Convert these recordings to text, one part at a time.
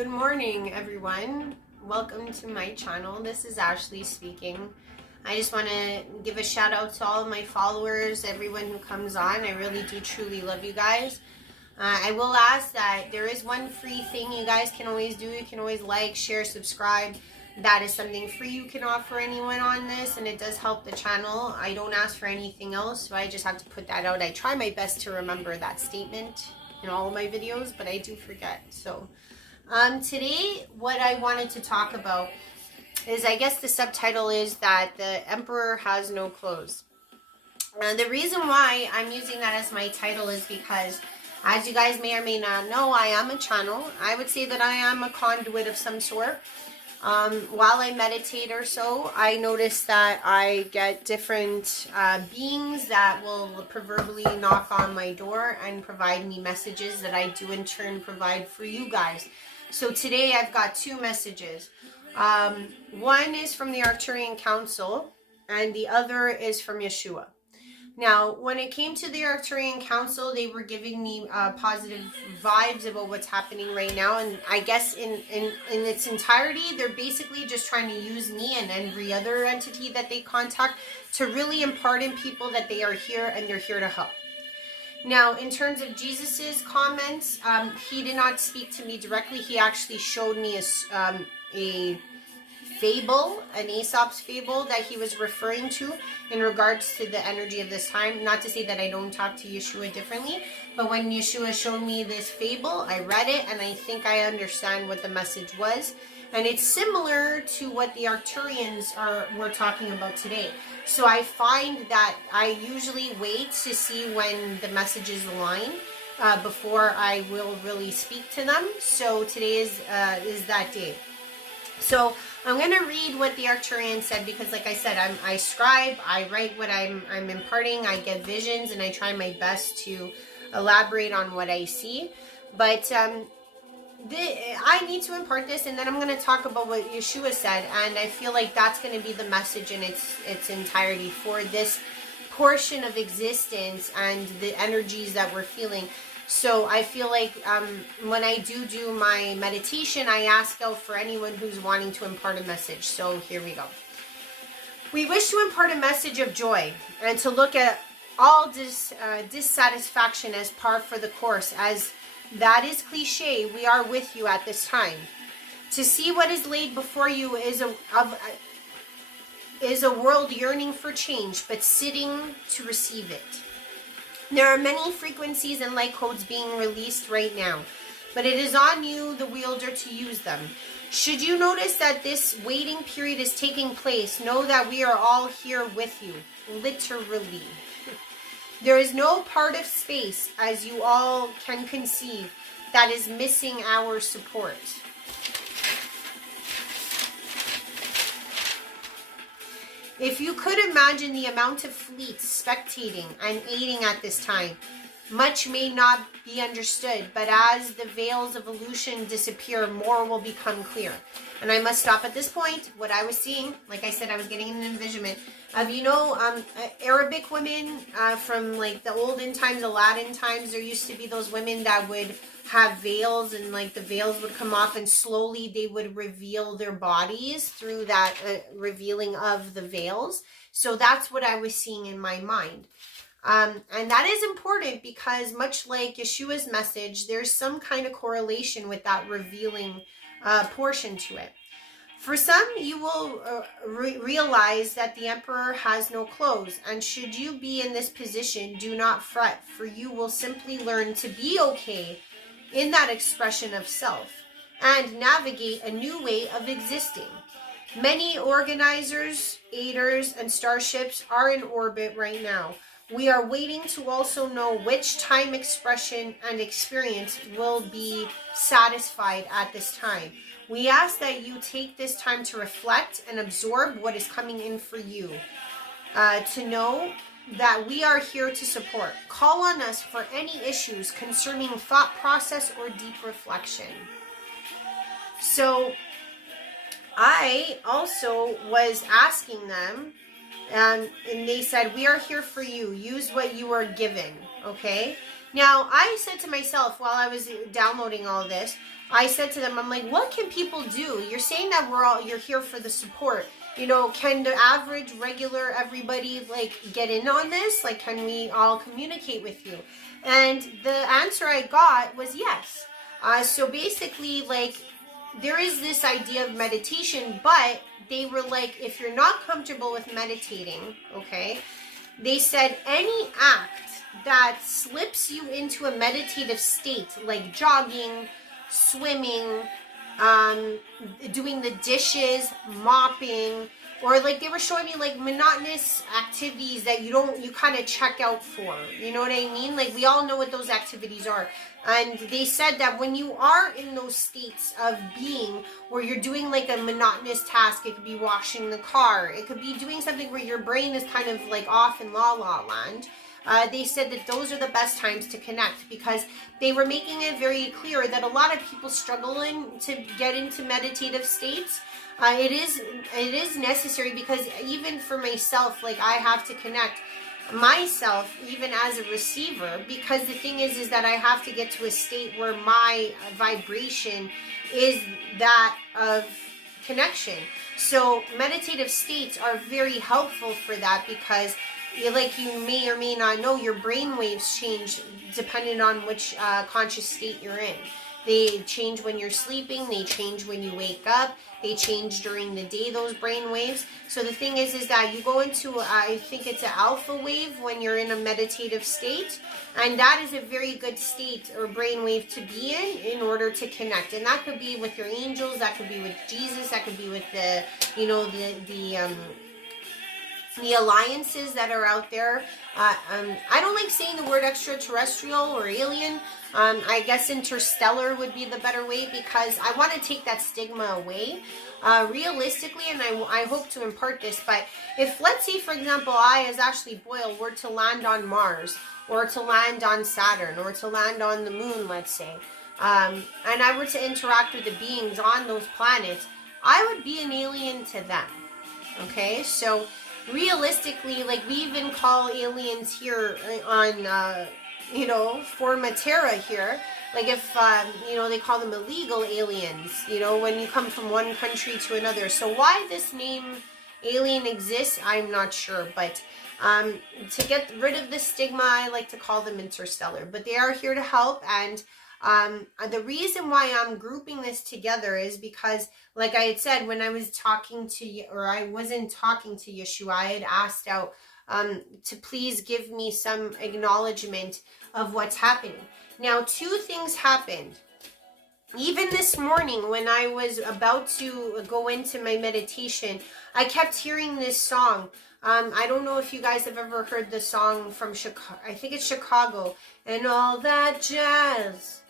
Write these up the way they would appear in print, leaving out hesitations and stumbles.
Good morning, everyone. Welcome to my channel. This is Ashley speaking. I just want to give a shout out to all of my followers, everyone who comes on. I really do truly love you guys. I will ask that there is one free thing you guys can always do. You can always like, share, subscribe. That is something free you can offer anyone on this, and it does help the channel. I don't ask for anything else, so I just have to put that out. I try my best to remember that statement in all of my videos, but I do forget. So today what I wanted to talk about is, I guess the subtitle is that the Emperor has no clothes. The reason why I'm using that as my title is because, as you guys may or may not know, I am a channel. I would say that I am a conduit of some sort. While I meditate or so, I notice that I get different beings that will proverbially knock on my door and provide me messages that I do in turn provide for you guys. So today I've got two messages. One is from the Arcturian Council and the other is from YESHUA. Now, when it came to the Arcturian Council, they were giving me positive vibes about what's happening right now. And I guess in its entirety, they're basically just trying to use me and every other entity that they contact to really impart in people that they are here and they're here to help. Now, in terms of Jesus's comments, he did not speak to me directly. He actually showed me a fable, an Aesop's fable that he was referring to in regards to the energy of this time. Not to say that I don't talk to YESHUA differently, but when YESHUA showed me this fable, I read it and I think I understand what the message was. And it's similar to what the Arcturians were talking about today. So I find that I usually wait to see when the messages align before I will really speak to them. So today is that day. So I'm going to read what the Arcturian said because, like I said, I scribe, I write what I'm imparting, I get visions, and I try my best to elaborate on what I see. But I need to impart this, and then I'm going to talk about what YESHUA said, and I feel like that's going to be the message in its entirety for this portion of existence and the energies that we're feeling. So I feel like when I do my meditation, I ask out for anyone who's wanting to impart a message. So here we go. We wish to impart a message of joy and to look at all dissatisfaction as par for the course. As that is cliche, we are with you at this time. To see what is laid before you is a world yearning for change, but sitting to receive it. There are many frequencies and light codes being released right now, but it is on you, the wielder, to use them. Should you notice that this waiting period is taking place, know that we are all here with you, literally. There is no part of space, as you all can conceive, that is missing our support. If you could imagine the amount of fleets spectating and aiding at this time, much may not be understood, but as the veils of illusion disappear, more will become clear. And I must stop at this point. What I was seeing, like I said, I was getting an envisionment of, Arabic women from like the olden times, Aladdin times. There used to be those women that would have veils, and like the veils would come off and slowly they would reveal their bodies through that revealing of the veils. So that's what I was seeing in my mind. And that is important because, much like YESHUA's message, there's some kind of correlation with that revealing portion to it. For some, you will realize that the Emperor has no clothes, and should you be in this position, do not fret, for you will simply learn to be okay in that expression of self and navigate a new way of existing. Many organizers, aiders, and starships are in orbit right now. We are waiting to also know which time, expression, and experience will be satisfied at this time. We ask that you take this time to reflect and absorb what is coming in for you. To know that we are here to support. Call on us for any issues concerning thought process or deep reflection. So I also was asking them, and they said, we are here for you. Use what you are given, okay? Now, I said to myself while I was downloading all this, I said to them, I'm like, what can people do? You're saying that you're here for the support. You know, can the average, regular, everybody, like, get in on this? Like, can we all communicate with you? And the answer I got was yes. So basically, like, there is this idea of meditation, but they were like, if you're not comfortable with meditating, okay, they said any act that slips you into a meditative state, like jogging, swimming, doing the dishes, mopping, or like they were showing me like monotonous activities that you kind of check out for. You know what I mean? Like we all know what those activities are. And they said that when you are in those states of being where you're doing like a monotonous task, it could be washing the car, it could be doing something where your brain is kind of like off in la la land. They said that those are the best times to connect, because they were making it very clear that a lot of people struggling to get into meditative states. It is necessary, because even for myself, like I have to connect myself even as a receiver, because the thing is that I have to get to a state where my vibration is that of connection. So meditative states are very helpful for that, because like you may or may not know, your brain waves change depending on which conscious state you're in. They change when you're sleeping, they change when you wake up, they change during the day, those brain waves. So the thing is that you go into, I think it's an alpha wave when you're in a meditative state, and that is a very good state or brain wave to be in order to connect. And that could be with your angels, that could be with Jesus, that could be with the, you know, the alliances that are out there. I don't like saying the word extraterrestrial or alien. I guess interstellar would be the better way, because I want to take that stigma away. Realistically, and I hope to impart this, but if, let's say, for example, I, as Ashley Boyle, were to land on Mars, or to land on Saturn, or to land on the moon, let's say, and I were to interact with the beings on those planets, I would be an alien to them. Okay, so realistically, like we even call aliens here on, you know, Forma Terra here, like if, you know, they call them illegal aliens, you know, when you come from one country to another. So why this name alien exists, I'm not sure, but to get rid of the stigma, I like to call them interstellar, but they are here to help. And the reason why I'm grouping this together is because, like I had said, when I was talking to, or I wasn't talking to YESHUA, I had asked out to please give me some acknowledgement of what's happening. Now, two things happened. Even this morning, when I was about to go into my meditation, I kept hearing this song. I don't know if you guys have ever heard the song from Chicago. I think it's Chicago. And all that jazz.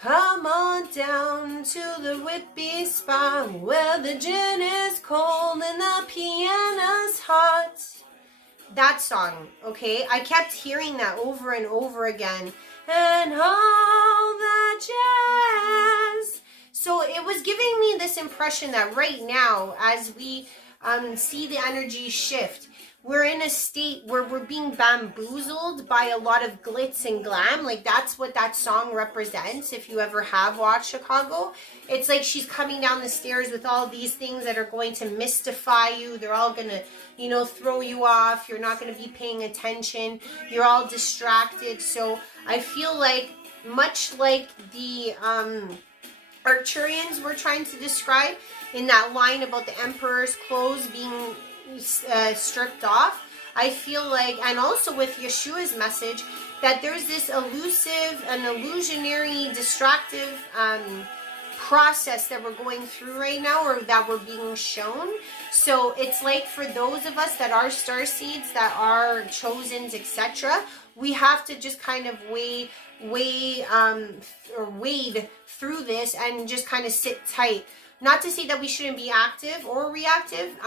Come on down to the Whippy spot where the gin is cold and the piano's hot. That song, okay? I kept hearing that over and over again. And all that jazz. So it was giving me this impression that right now, as we see the energy shift, we're in a state where we're being bamboozled by a lot of glitz and glam. Like that's what that song represents. If you ever have watched Chicago, it's like she's coming down the stairs with all these things that are going to mystify you. They're all going to, you know, throw you off. You're not going to be paying attention. You're all distracted. So I feel like, much like the Arcturians were trying to describe in that line about the emperor's clothes being stripped off, I feel like, and also with YESHUA's message, that there's this elusive and illusionary, distractive process that we're going through right now, or that we're being shown. So it's like for those of us that are starseeds, that are chosens, etc., we have to just kind of wade through this and just kind of sit tight. Not to say that we shouldn't be active or reactive,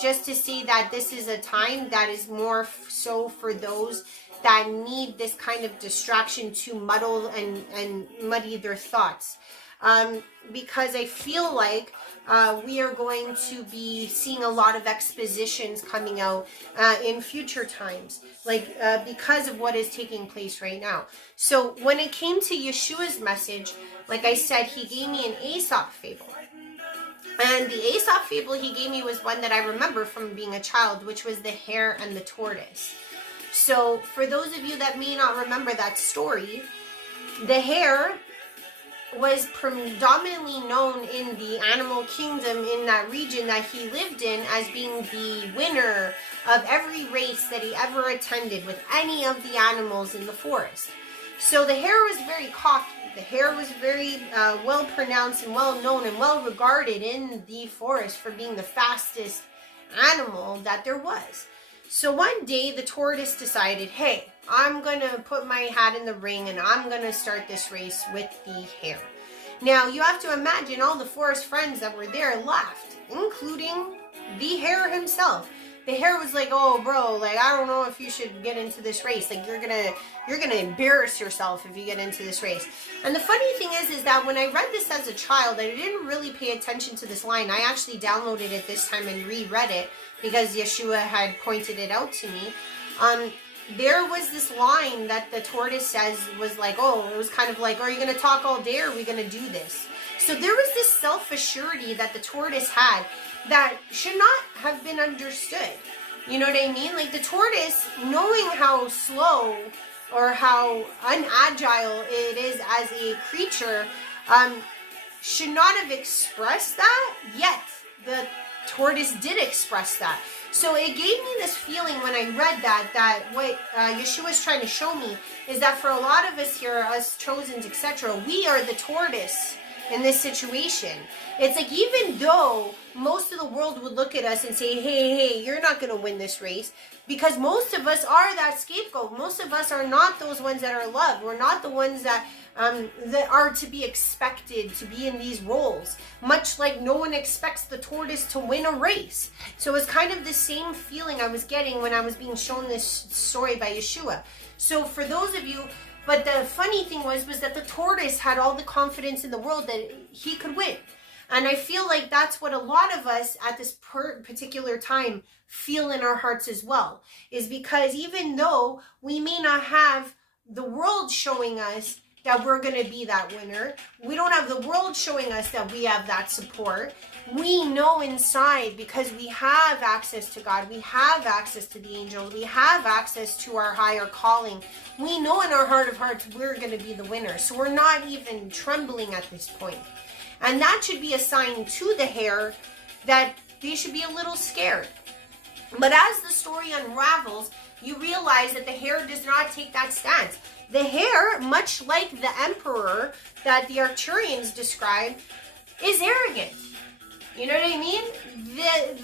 just to say that this is a time that is more so for those that need this kind of distraction to muddle and muddy their thoughts. Because I feel like we are going to be seeing a lot of expositions coming out in future times, like because of what is taking place right now. So when it came to YESHUA's message, like I said, he gave me an Aesop fable. And the Aesop fable he gave me was one that I remember from being a child, which was the hare and the tortoise. So for those of you that may not remember that story, the hare was predominantly known in the animal kingdom in that region that he lived in as being the winner of every race that he ever attended with any of the animals in the forest. So the hare was very cocky. The hare was very well pronounced and well known and well regarded in the forest for being the fastest animal that there was. So one day the tortoise decided, hey, I'm going to put my hat in the ring and I'm going to start this race with the hare. Now you have to imagine all the forest friends that were there laughed, including the hare himself. The hare was like, oh bro, like I don't know if you should get into this race. Like you're gonna embarrass yourself if you get into this race. And the funny thing is that when I read this as a child, I didn't really pay attention to this line. I actually downloaded it this time and reread it because Yeshua had pointed it out to me. There was this line that the tortoise says was like, oh, it was kind of like, are you gonna talk all day or are we gonna do this? So there was this self-assurity that the tortoise had that should not have been understood. You know what I mean? Like the tortoise, knowing how slow or how unagile it is as a creature, should not have expressed that, yet the tortoise did express that. So it gave me this feeling when I read that what Yeshua is trying to show me is that for a lot of us here, us chosens, etc., we are the tortoise in this situation. It's like even though most of the world would look at us and say, hey, you're not going to win this race, because most of us are that scapegoat. Most of us are not those ones that are loved. We're not the ones that are to be expected to be in these roles, much like no one expects the tortoise to win a race. So it's kind of the same feeling I was getting when I was being shown this story by Yeshua. So for those of you, but the funny thing was that the tortoise had all the confidence in the world that he could win. And I feel like that's what a lot of us at this particular time feel in our hearts as well, is because even though we may not have the world showing us that we're going to be that winner, we don't have the world showing us that we have that support, we know inside, because we have access to God, we have access to the angels, we have access to our higher calling, we know in our heart of hearts we're going to be the winner. So we're not even trembling at this point. And that should be a sign to the hare that they should be a little scared. But as the story unravels, you realize that the hare does not take that stance. The hare, much like the emperor that the Arcturians describe, is arrogant. You know what I mean?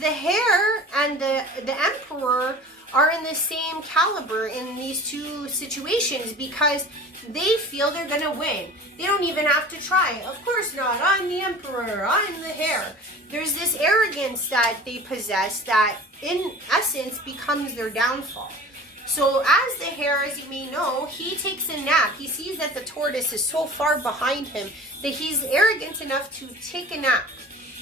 The hare and the emperor are in the same caliber in these two situations because they feel they're going to win. They don't even have to try. Of course not. I'm the emperor. I'm the hare. There's this arrogance that they possess that in essence becomes their downfall. So as the hare, as you may know, he takes a nap. He sees that the tortoise is so far behind him that he's arrogant enough to take a nap.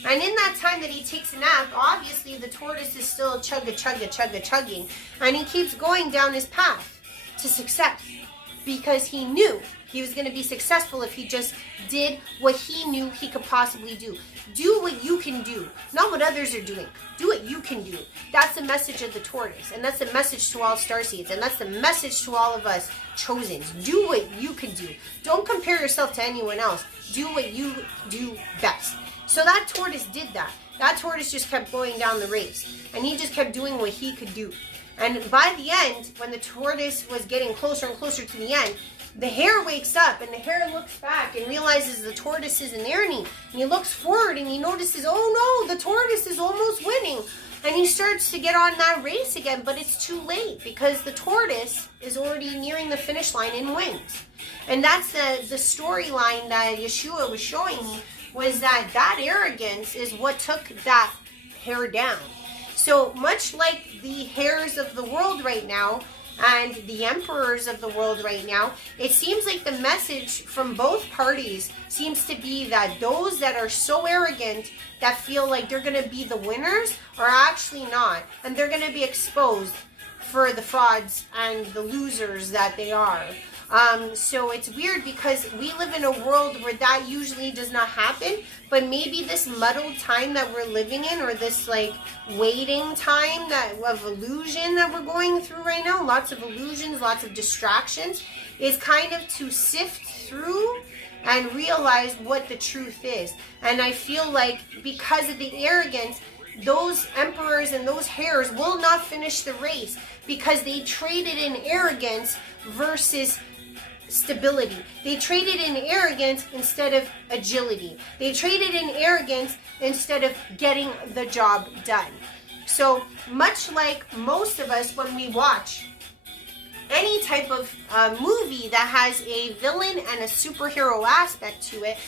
And in that time that he takes a nap, obviously the tortoise is still chugging, and he keeps going down his path to success because he knew he was going to be successful if he just did what he knew he could possibly do. Do what you can do, not what others are doing. Do what you can do. That's the message of the tortoise, and that's the message to all starseeds, and that's the message to all of us chosens. Do what you can do. Don't compare yourself to anyone else. Do what you do best. So that tortoise did that. That tortoise just kept going down the race, and he just kept doing what he could do. And by the end, when the tortoise was getting closer and closer to the end, the hare wakes up, and the hare looks back and realizes the tortoise isn't there, and he looks forward and he notices, oh no, the tortoise is almost winning. And he starts to get on that race again, but it's too late because the tortoise is already nearing the finish line and wins. And that's the storyline that Yeshua was showing me, was that arrogance is what took that hare down. So much like the hares of the world right now and the emperors of the world right now, it seems like the message from both parties seems to be that those that are so arrogant that feel like they're going to be the winners are actually not. And they're going to be exposed for the frauds and the losers that they are. So it's weird because we live in a world where that usually does not happen, but maybe this muddled time that we're living in, or this like waiting time of illusion that we're going through right now, lots of illusions, lots of distractions, is kind of to sift through and realize what the truth is. And I feel like because of the arrogance, those emperors and those hares will not finish the race because they traded in arrogance versus stability. They traded in arrogance instead of agility. They traded in arrogance instead of getting the job done. So much like most of us, when we watch any type of movie that has a villain and a superhero aspect to it,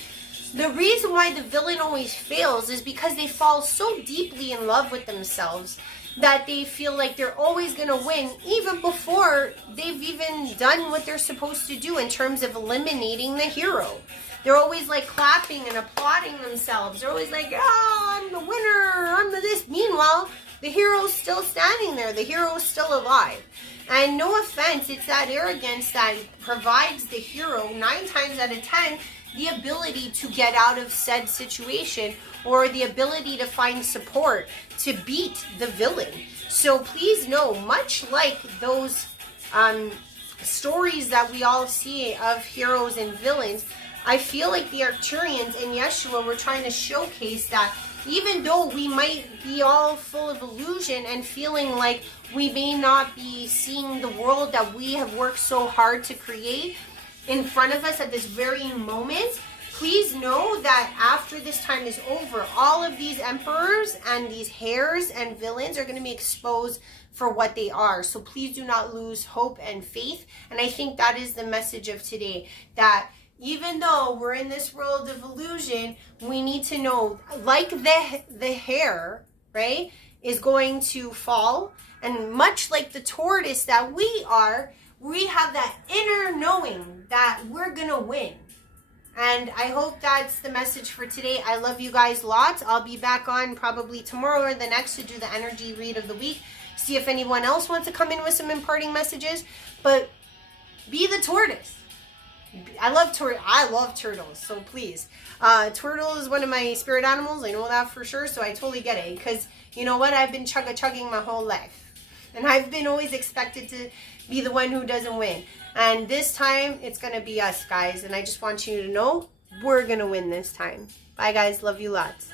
the reason why the villain always fails is because they fall so deeply in love with themselves that they feel like they're always going to win, even before they've even done what they're supposed to do in terms of eliminating the hero. They're always like clapping and applauding themselves. They're always like, oh, I'm the winner, I'm the this. Meanwhile, the hero's still standing there. The hero's still alive. And no offense, it's that arrogance that provides the hero 9 times out of 10 the ability to get out of said situation, or the ability to find support to beat the villain. So please know, much like those stories that we all see of heroes and villains, I feel like the Arcturians and Yeshua were trying to showcase that even though we might be all full of illusion and feeling like we may not be seeing the world that we have worked so hard to create in front of us at this very moment, please know that after this time is over, all of these emperors and these hares and villains are going to be exposed for what they are. So please do not lose hope and faith. And I think that is the message of today, that even though we're in this world of illusion, we need to know, like the hare, right, is going to fall, and much like the tortoise that we are, we have that inner knowing that we're gonna win. And I hope that's the message for today. I love you guys lots. I'll be back on probably tomorrow or the next to do the energy read of the week. See if anyone else wants to come in with some imparting messages. But be the tortoise. I love turtles, so please. Turtle is one of my spirit animals. I know that for sure, so I totally get it. Because you know what? I've been chugging my whole life. And I've been always expected to be the one who doesn't win. And this time, it's going to be us, guys. And I just want you to know, we're going to win this time. Bye, guys. Love you lots.